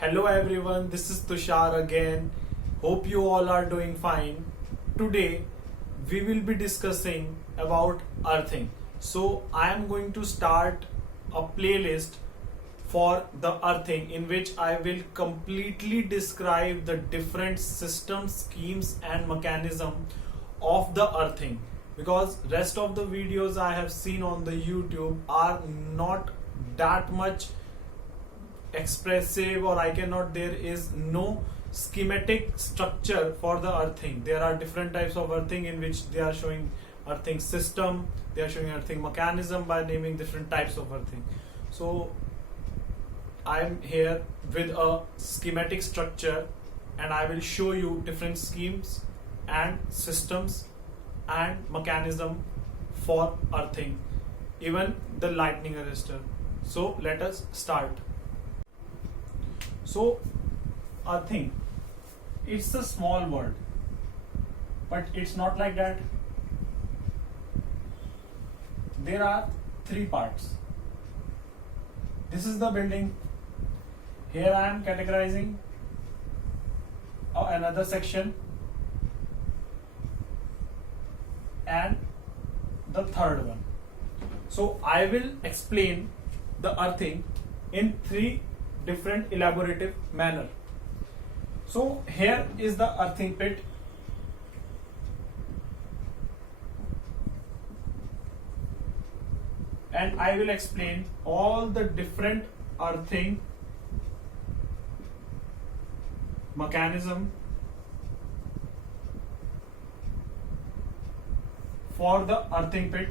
Hello everyone, this is Tushar again. Hope you all are doing fine. Today we will be discussing about earthing. So I am going to start a playlist for the earthing in which I will completely describe the different system schemes and mechanism of the earthing, because rest of the videos I have seen on the YouTube are not that much expressive, or I cannot, there is no schematic structure for the earthing. There are different types of earthing in which they are showing earthing system, they are showing earthing mechanism by naming different types of earthing. So I am here with a schematic structure and I will show you different schemes and systems and mechanism for earthing, even the lightning arrestor. So let us start. So earthing, it's a small word, but it's not like that. There are three parts. This is the building. Here I am categorizing another section, and the third one. So I will explain the earthing in three different elaborative manner. So here is the earthing pit. And I will explain all the different earthing mechanism for the earthing pit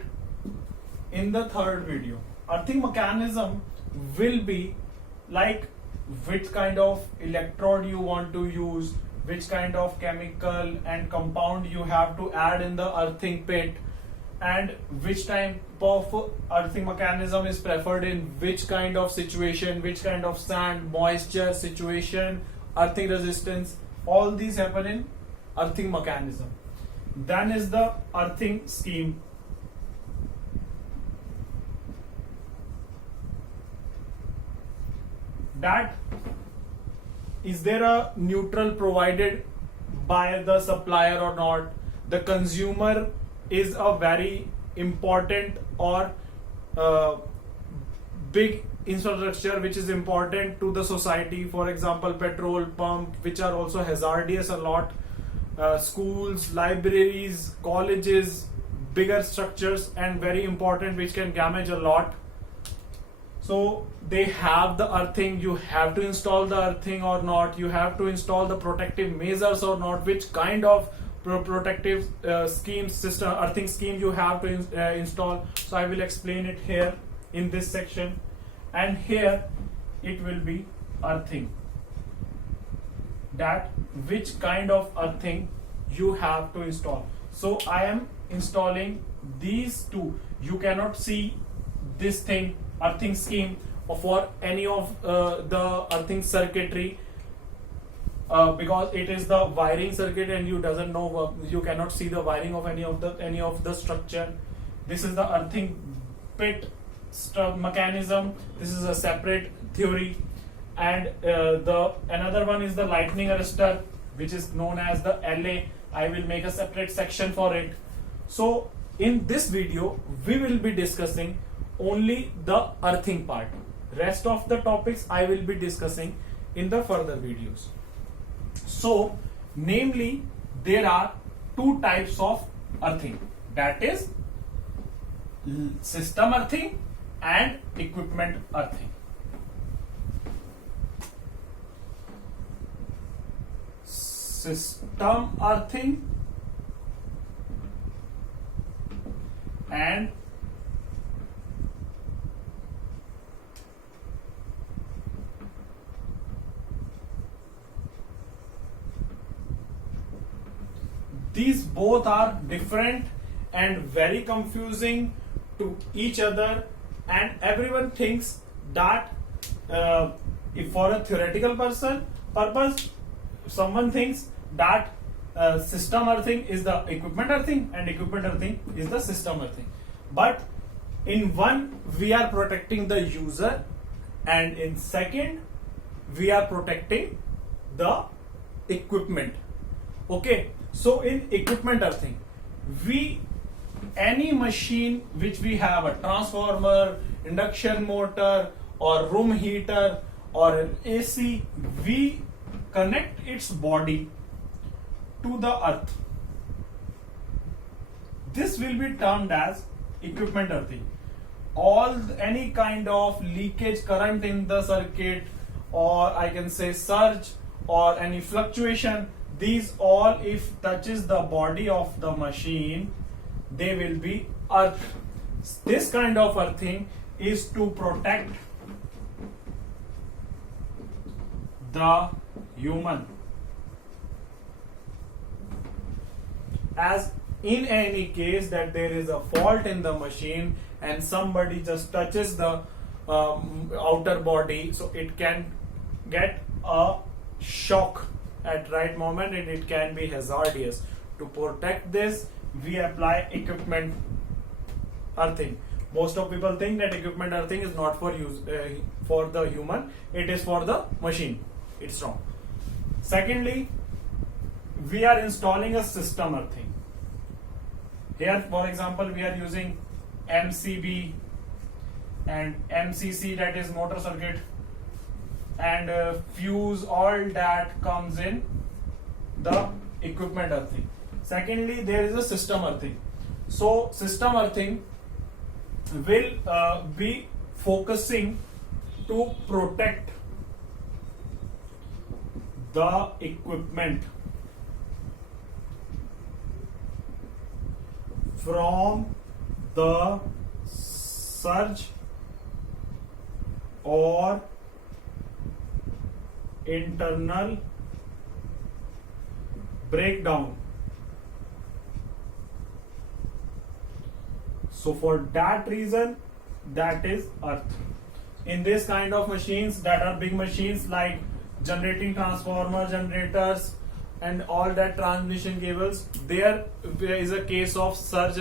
in the third video. Earthing mechanism will be like which kind of electrode you want to use, which kind of chemical and compound you have to add in the earthing pit, and which type of earthing mechanism is preferred in which kind of situation, which kind of sand, moisture situation, earthing resistance. All these happen in earthing mechanism. Then is the earthing scheme. That is there a neutral provided by the supplier or not? The consumer is a very important or big infrastructure which is important to the society. For example, petrol pump, which are also hazardous a lot. Schools, libraries, colleges, bigger structures and very important, which can damage a lot. So they have the earthing. You have to install the earthing or not, you have to install the protective measures or not, which kind of protective scheme system, earthing scheme you have to install. So I will explain it here in this section, and here it will be earthing, that which kind of earthing you have to install. So I am installing these two. You cannot see this thing, earthing scheme, for any of the earthing circuitry, because it is the wiring circuit and you doesn't know, you cannot see the wiring of any of the structure. This is the earthing pit mechanism. This is a separate theory. And the another one is the lightning arrestor, which is known as the LA. I will make a separate section for it. So in this video we will be discussing only the earthing part. Rest of the topics I will be discussing in the further videos. So namely, there are two types of earthing, that is system earthing and equipment earthing. System earthing and these both are different and very confusing to each other, and everyone thinks that if for a theoretical purpose, someone thinks that system earthing is the equipment earthing and equipment earthing is the system earthing. But in one we are protecting the user, and in second we are protecting the equipment. Okay, so in equipment earthing, any machine which we have a transformer, induction motor, or room heater, or an AC, we connect its body to the earth. This will be termed as equipment earthing. Any kind of leakage current in the circuit, or I can say surge, or any fluctuation, these all, if touches the body of the machine, they will be earth. This kind of earthing is to protect the human. As in any case that there is a fault in the machine and somebody just touches the outer body, so it can get a shock at right moment and it can be hazardous. To protect this, we apply equipment earthing. Most of people think that equipment earthing is not for use for the human, it is for the machine. It's wrong. Secondly, we are installing a system earthing. Here, for example, we are using MCB and MCC, that is motor circuit, and fuse, all that comes in the equipment earthing. Secondly, there is a system earthing. So system earthing will be focusing to protect the equipment from the surge or internal breakdown. So for that reason, that is earth. In this kind of machines, that are big machines like generating transformer, generators, and all that transmission cables, there is a case of surge,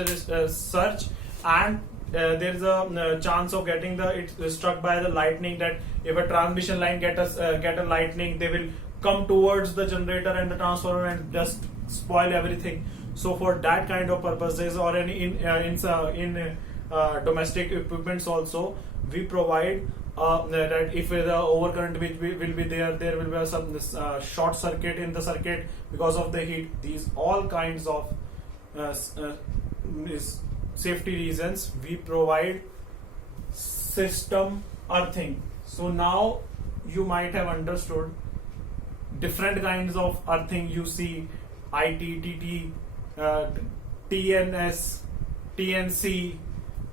and there is a chance of getting it struck by the lightning. That if a transmission line get a lightning, they will come towards the generator and the transformer and just spoil everything. So for that kind of purposes, or in domestic equipments also, we provide that if the overcurrent will be there will be some short circuit in the circuit because of the heat. These all kinds of safety reasons, we provide system earthing. So now you might have understood different kinds of earthing. You see IT, TT, TNS, TNC,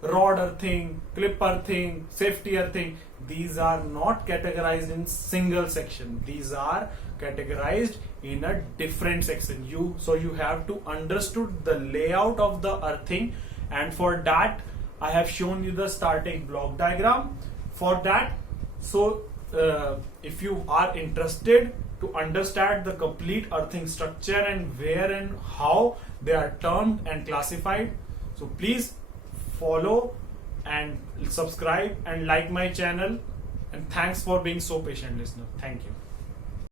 rod earthing, clip earthing, safety earthing. These are not categorized in single section. These are categorized in a different section. So you have to understood the layout of the earthing, and for that I have shown you the starting block diagram for that. So if you are interested to understand the complete earthing structure and where and how they are termed and classified, so please follow and subscribe and like my channel, and thanks for being so patient listener. Thank you.